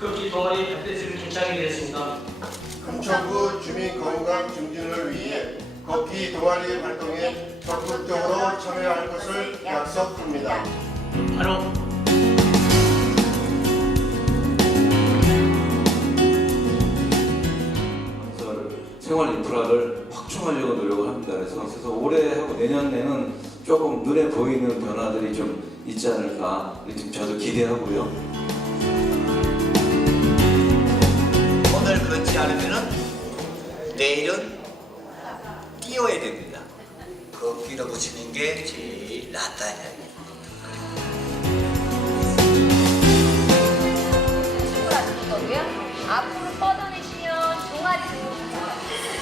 급히 도아리 백대집을 개장이 되었습니다. 금천구 주민 건강 증진을 위해 커피 동아리 활동에 적극적으로 참여할 것을 약속합니다. 바로 생활 인프라를 확충하려고 노력을 합니다. 그래서, 그래서 올해하고 내년에는 조금 눈에 보이는 변화들이 좀 있지 않을까 지금 저도 기대하고요. 않으면은 내일은 뛰어야 됩니다. 걷기로 붙이는 게 제일 낫다 이야기예요. 친구라는 거고요. 앞으로 뻗어내시면 종아리 등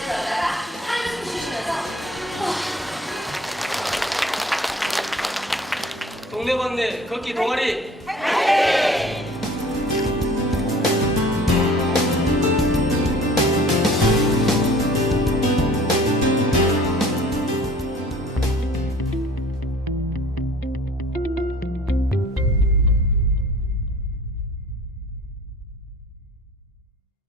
그러다가 한숨 쉬시면서 동네번네 걷기 동아리